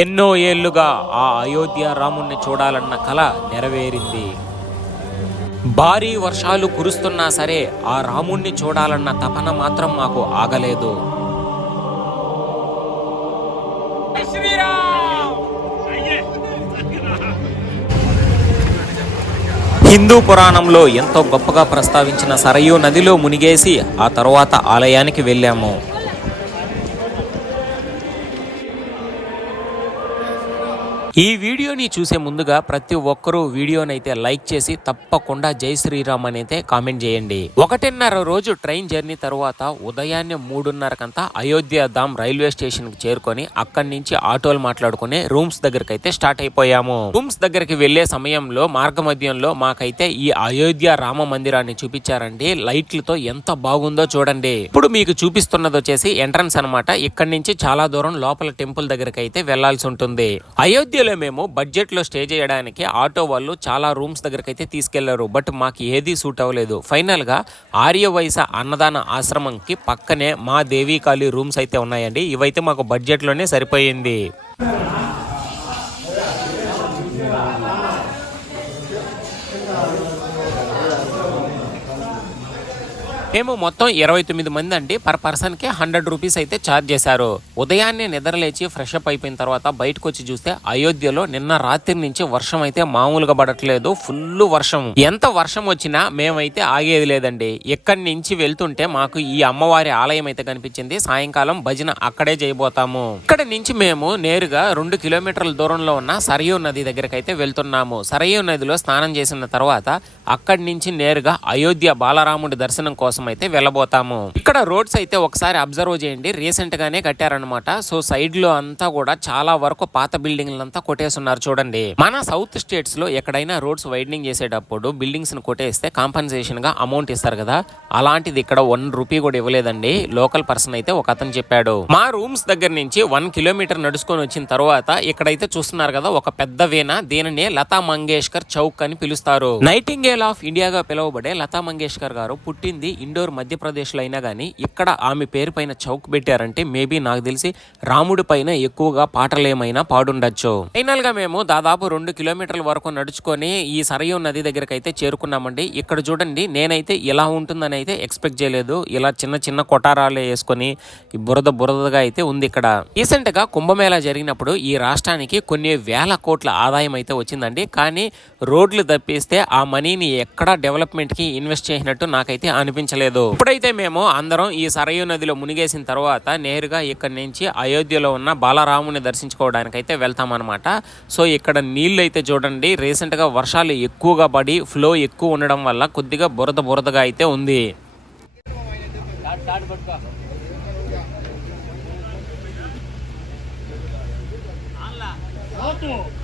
ఎన్నో ఏళ్ళుగా ఆ అయోధ్య రాముణ్ణి చూడాలన్న కల నెరవేరింది. భారీ వర్షాలు కురుస్తున్నా సరే ఆ రాముణ్ణి చూడాలన్న తపన మాత్రం మాకు ఆగలేదు. హిందూ పురాణంలో ఎంతో గొప్పగా ప్రస్తావించిన సరయూ నదిలో మునిగేసి ఆ తరువాత ఆలయానికి వెళ్ళాము. ఈ వీడియోని చూసే ముందుగా ప్రతి ఒక్కరూ వీడియోనైతే లైక్ చేసి తప్పకుండా జై శ్రీరామ్ అనైతే అయితే కామెంట్ చేయండి. ఒకటిన్నర రోజు ట్రైన్ జర్నీ తర్వాత ఉదయాన్నే మూడున్నరకంతా అయోధ్య ధామ్ రైల్వే స్టేషన్కి చేరుకొని అక్కడి నుంచి ఆటోలు మాట్లాడుకుని రూమ్స్ దగ్గరికి అయితే స్టార్ట్ అయిపోయాము. రూమ్స్ దగ్గరికి వెళ్ళే సమయంలో మార్గ మధ్యంలో మాకైతే ఈ అయోధ్య రామ మందిరాన్ని చూపించారండి. లైట్లతో ఎంత బాగుందో చూడండి. ఇప్పుడు మీకు చూపిస్తున్నది వచ్చేసి ఎంట్రన్స్ అన్నమాట. ఇక్కడి నుంచి చాలా దూరం లోపల టెంపుల్ దగ్గరికి అయితే వెళ్ళాల్సి ఉంటుంది. అయోధ్య మధ్యలో మేము బడ్జెట్లో స్టే చేయడానికి ఆటో వాళ్ళు చాలా రూమ్స్ దగ్గరికి అయితే తీసుకెళ్ళారు. బట్ మాకు ఏది సూట్ అవ్వలేదు. ఫైనల్గా ఆర్యవైస అన్నదాన ఆశ్రమంకి పక్కనే మా దేవీకాళి రూమ్స్ అయితే ఉన్నాయండి. ఇవైతే మాకు బడ్జెట్లోనే సరిపోయింది. మేము మొత్తం ఇరవై తొమ్మిది మంది అండి. పర్ పర్సన్కి హండ్రెడ్ రూపీస్ అయితే ఛార్జ్ చేశారు. ఉదయాన్నే నిద్రలేచి ఫ్రెష్ అప్ అయిపోయిన తర్వాత బయటకు వచ్చి చూస్తే అయోధ్యలో నిన్న రాత్రి నుంచి వర్షం అయితే మామూలుగా పడట్లేదు. ఫుల్ వర్షం ఎంత వర్షం వచ్చినా మేమైతే ఆగేది లేదండి. ఇక్కడి నుంచి వెళ్తుంటే మాకు ఈ అమ్మవారి ఆలయం అయితే కనిపించింది. సాయంకాలం భజన అక్కడే చేయబోతాము. ఇక్కడ నుంచి మేము నేరుగా రెండు కిలోమీటర్ల దూరంలో ఉన్న సరయూ నది దగ్గరకైతే అయితే వెళ్తున్నాము. సరయూ నదిలో స్నానం చేసిన తర్వాత అక్కడి నుంచి నేరుగా అయోధ్య బాలరాముడి దర్శనం కోసం అయితే వెళ్ళబోతాము. ఇక్కడ రోడ్స్ అయితే ఒకసారి అబ్జర్వ్ చేయండి. రీసెంట్ గానే కట్టారనమాట సో సైడ్లో అంతా కూడా చాలా వరకు పాత బిల్డింగ్లంతా కొట్టేస్తున్నారు చూడండి. మన సౌత్ స్టేట్స్లో ఎక్కడైనా రోడ్స్ వైడనింగ్ చేసేటప్పుడు బిల్డింగ్స్ని కొట్టేస్తే కాంపన్సేషన్గా అమౌంట్ ఇస్తారు కదా. అలాంటిది ఇక్కడ వన్ రూపీ కూడా ఇవ్వలేదండి. లోకల్ పర్సన్ అయితే ఒక అతను చెప్పాడు. మా రూమ్స్ దగ్గర నుంచి వన్ కిలోమీటర్ నడుచుకొని వచ్చిన తర్వాత ఇక్కడైతే చూస్తున్నారు కదా ఒక పెద్ద వేన దీనిని లతా మంగేష్కర్ చౌక్ అని పిలుస్తారు. నైటింగేల్ ఆఫ్ ఇండియాగా పిలువబడే లతా మంగేష్కర్ గారు పుట్టింది ఇండోర్ మధ్యప్రదేశ్లో అయినా కానీ ఇక్కడ ఆమె పేరు పైన చౌక్ పెట్టారంటే మేబీ నాకు తెలిసి రాముడి పైన ఎక్కువగా పాటలు ఏమైనా పాడుండొచ్చు. ఫైనల్గా మేము దాదాపు రెండు కిలోమీటర్ల వరకు నడుచుకొని ఈ సరయూ నది దగ్గరకు అయితే చేరుకున్నామండి. ఇక్కడ చూడండి నేనైతే ఇలా ఉంటుందని అయితే ఎక్స్పెక్ట్ చేయలేదు. ఇలా చిన్న చిన్న కొటారాలు వేసుకొని బురద బురదగా అయితే ఉంది ఇక్కడ. రీసెంట్గా కుంభమేళా జరిగినప్పుడు ఈ రాష్ట్రానికి కొన్ని వేల కోట్ల ఆదాయం అయితే వచ్చిందండి. కానీ రోడ్లు తప్పిస్తే ఆ మనీని ఎక్కడ డెవలప్మెంట్కి ఇన్వెస్ట్ చేసినట్టు నాకైతే అనిపించలేదు. ఇప్పుడైతే మేము అందరం ఈ సరయూ నదిలో మునిగేసిన తర్వాత నేరుగా ఇక్కడి నుంచి అయోధ్యలో ఉన్న బాలరాముని దర్శించుకోవడానికి అయితే వెళ్తామన్నమాట. సో ఇక్కడ నీళ్ళు అయితే చూడండి రీసెంట్గా వర్షాలు ఎక్కువగా పడి ఫ్లో ఎక్కువ ఉండడం వల్ల కొద్దిగా బురద బురదగా అయితే ఉంది. జై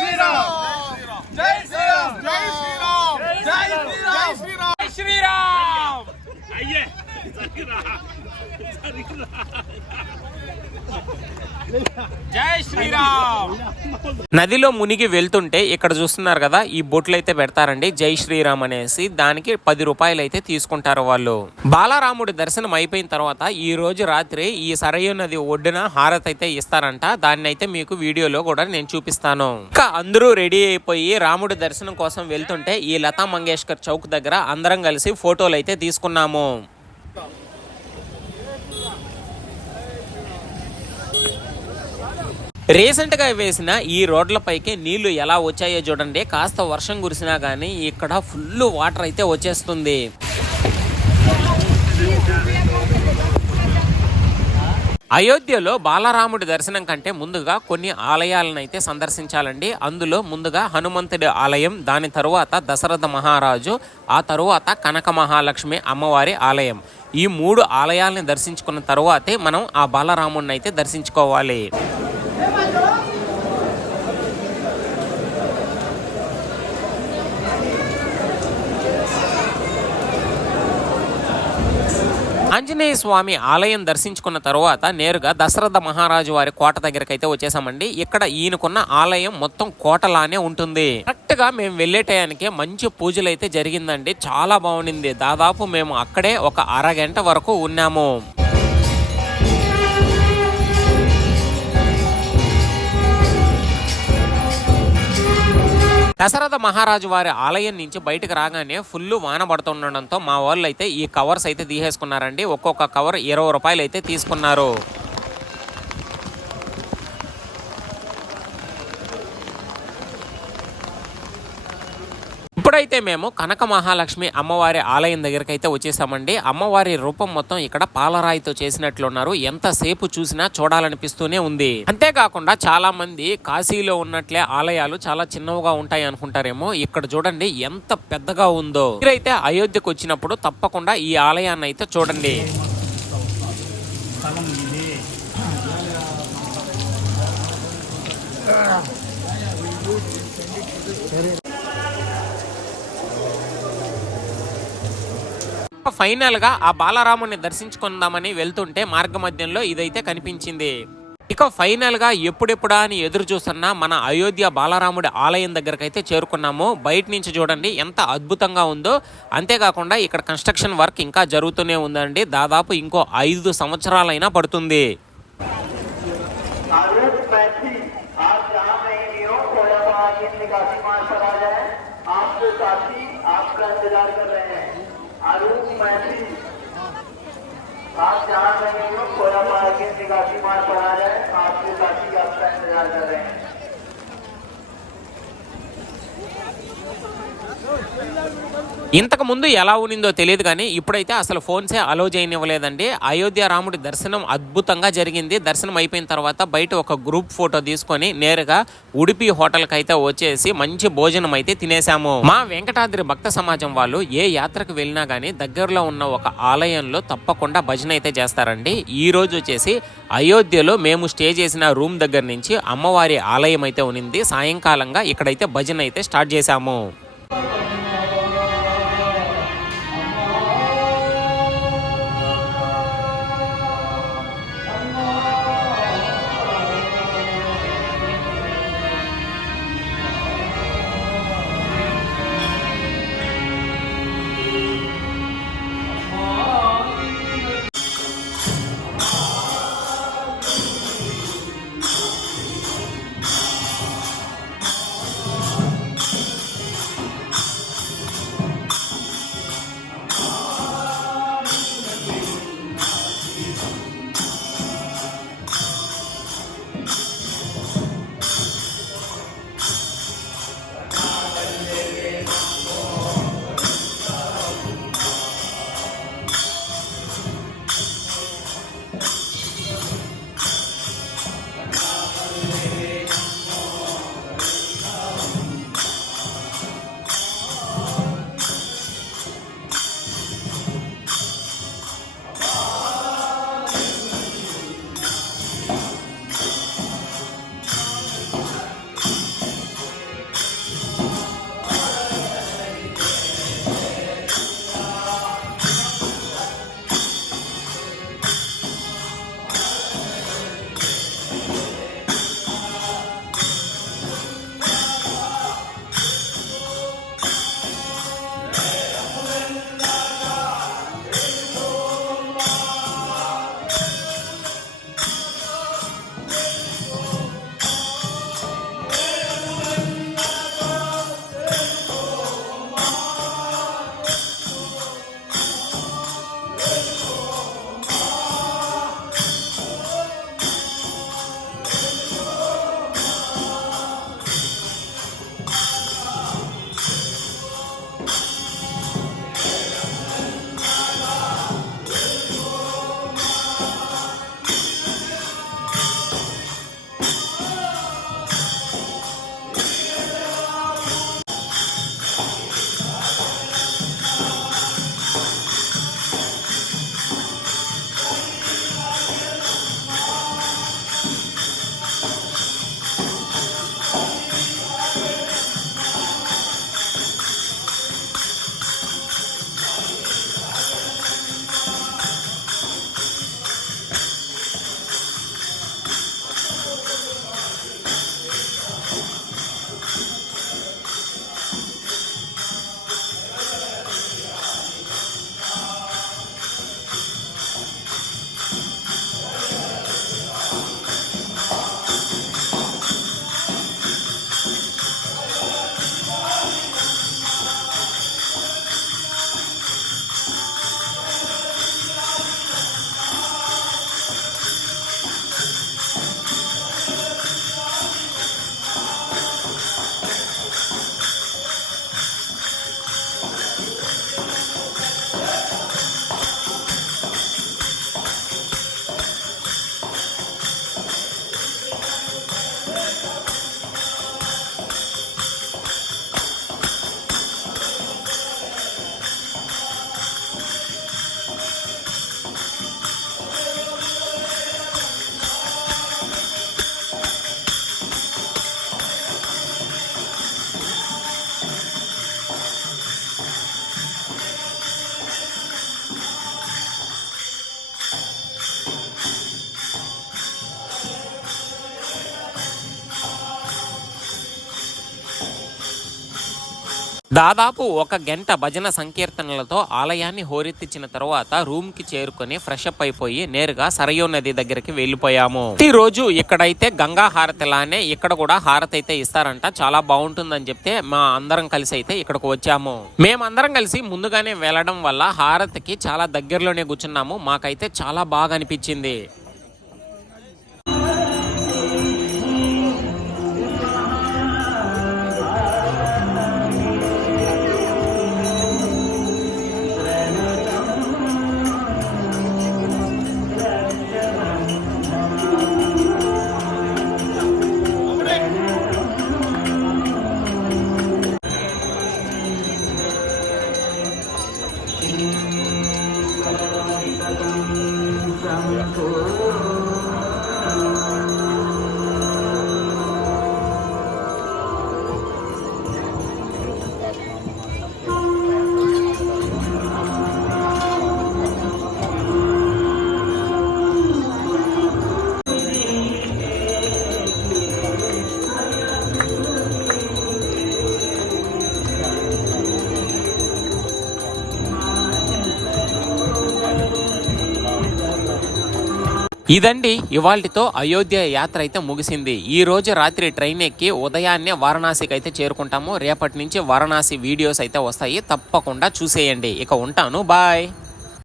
శ్రీరామ్ జై శ్రీరామ్ జై శ్రీరామ్ జై శ్రీరామ్ జై శ్రీరామ్ అయ్యే జై శ్రీరామ్. నదిలో మునిగి వెళ్తుంటే ఇక్కడ చూస్తున్నారు కదా ఈ బొట్లు అయితే పెడతారండి జై శ్రీరామ్ అనేసి. దానికి పది రూపాయలు అయితే తీసుకుంటారు వాళ్ళు. బాలరాముడి దర్శనం అయిపోయిన తర్వాత ఈ రోజు రాత్రి ఈ సరయు నది ఒడ్డున హారత్ అయితే ఇస్తారంట. దాన్ని అయితే మీకు వీడియోలో కూడా నేను చూపిస్తాను. ఇంకా అందరూ రెడీ అయిపోయి రాముడి దర్శనం కోసం వెళ్తుంటే ఈ లతా మంగేష్కర్ చౌక్ దగ్గర అందరం కలిసి ఫోటోలు అయితే తీసుకున్నాము. రీసెంట్గా వేసిన ఈ రోడ్లపైకి నీళ్ళు ఎలా వచ్చాయో చూడండి. కాస్త వర్షం కురిసినా కానీ ఇక్కడ ఫుల్ వాటర్ అయితే వచ్చేస్తుంది. అయోధ్యలో బాలరాముడి దర్శనం కంటే ముందుగా కొన్ని ఆలయాలను అయితే సందర్శించాలండి. అందులో ముందుగా హనుమంతుడి ఆలయం దాని తరువాత దశరథ మహారాజు ఆ తరువాత కనక మహాలక్ష్మి అమ్మవారి ఆలయం. ఈ మూడు ఆలయాలను దర్శించుకున్న తరువాతే మనం ఆ బాలరాముడిని అయితే దర్శించుకోవాలి. ఆంజనేయ స్వామి ఆలయం దర్శించుకున్న తర్వాత నేరుగా దశరథ మహారాజు వారి కోట దగ్గరికి అయితే వచ్చేసామండి. ఇక్కడ ఈయనకున్న ఆలయం మొత్తం కోటలానే ఉంటుంది. కరెక్ట్గా మేము వెళ్ళే టయానికి మంచి పూజలు అయితే జరిగిందండి. చాలా బాగుండింది. దాదాపు మేము అక్కడే ఒక అరగంట వరకు ఉన్నాము. దశరథ మహారాజు వారి ఆలయం నుంచి బయటకు రాగానే ఫుల్ వాన పడుతుండడంతో మా వాళ్ళు అయితే ఈ కవర్స్ అయితే తీసేసుకున్నారండి. ఒక్కొక్క కవర్ ఇరవై రూపాయలు అయితే తీసుకున్నారు. ఇప్పుడైతే మేము కనక మహాలక్ష్మి అమ్మవారి ఆలయం దగ్గరికి అయితే వచ్చేసామండి. అమ్మవారి రూపం మొత్తం ఇక్కడ పాలరాయితో చేసినట్లున్నారు. ఎంతసేపు చూసినా చూడాలనిపిస్తూనే ఉంది. అంతేకాకుండా చాలా మంది కాశీలో ఉన్నట్లే ఆలయాలు చాలా చిన్నవిగా ఉంటాయి అనుకుంటారేమో. ఇక్కడ చూడండి ఎంత పెద్దగా ఉందో. మీరైతే అయోధ్యకు వచ్చినప్పుడు తప్పకుండా ఈ ఆలయాన్ని అయితే చూడండి Yeah. ఫైనల్గా ఆ బాలరాముని దర్శించుకుందామని వెళ్తుంటే మార్గ మధ్యంలో ఇదైతే కనిపించింది. ఇక ఫైనల్గా ఎప్పుడెప్పుడా అని ఎదురు చూస్తున్న మన అయోధ్య బాలరాముడి ఆలయం దగ్గరకు అయితే చేరుకున్నాము. బయట నుంచి చూడండి ఎంత అద్భుతంగా ఉందో. అంతేకాకుండా ఇక్కడ కన్స్ట్రక్షన్ వర్క్ ఇంకా జరుగుతూనే ఉందండి. దాదాపు ఇంకో ఐదు సంవత్సరాలైనా పడుతుంది. आप जहाँ नहीं हो कोया आगे निकासी मार्ग पर आ जाए आपके साथी आपका इंतज़ार कर रहे हैं। ఇంతకు ముందు ఎలా ఉన్నిందో తెలియదు కానీ ఇప్పుడైతే అసలు ఫోన్సే అలో చేయనివ్వలేదండి. అయోధ్య రాముడి దర్శనం అద్భుతంగా జరిగింది. దర్శనం అయిపోయిన తర్వాత బయట ఒక గ్రూప్ ఫోటో తీసుకొని నేరుగా ఉడిపి హోటల్కి అయితే వచ్చేసి మంచి భోజనం అయితే తినేసాము మా వెంకటాద్రి భక్త సమాజం వాళ్ళు ఏ యాత్రకు వెళ్ళినా కానీ దగ్గరలో ఉన్న ఒక ఆలయంలో తప్పకుండా భజన అయితే చేస్తారండి. ఈ రోజు వచ్చేసి అయోధ్యలో మేము స్టే చేసిన రూమ్ దగ్గర నుంచి అమ్మవారి ఆలయం అయితే ఉన్నింది. సాయంకాలంగా ఇక్కడైతే భజన అయితే స్టార్ట్ చేశాము. దాదాపు ఒక గంట భజన సంకీర్తనలతో ఆలయాన్ని హోరెత్తించిన తర్వాత రూమ్కి చేరుకొని ఫ్రెష్ అప్ అయిపోయి నేరుగా సరయూ నది దగ్గరికి వెళ్ళిపోయాము. ప్రతిరోజు రోజు ఇక్కడైతే గంగా హారతి లానే ఇక్కడ కూడా హారతి అయితే ఇస్తారంట. చాలా బాగుంటుందని చెప్తే మా అందరం కలిసి అయితే ఇక్కడికి వచ్చాము. మేమందరం కలిసి ముందుగానే వెళ్ళడం వల్ల హారతికి చాలా దగ్గరలోనే కూర్చున్నాము. మాకైతే చాలా బాగా అనిపించింది. ఇదండి ఇవాల్టితో అయోధ్య యాత్ర అయితే ముగిసింది. ఈ రోజు రాత్రి ట్రైన్ ఎక్కి ఉదయాన్నే వారణాసికి అయితే చేరుకుంటాము. రేపటి నుంచి వారణాసి వీడియోస్ అయితే వస్తాయి. తప్పకుండా చూసేయండి. ఇక ఉంటాను. బాయ్.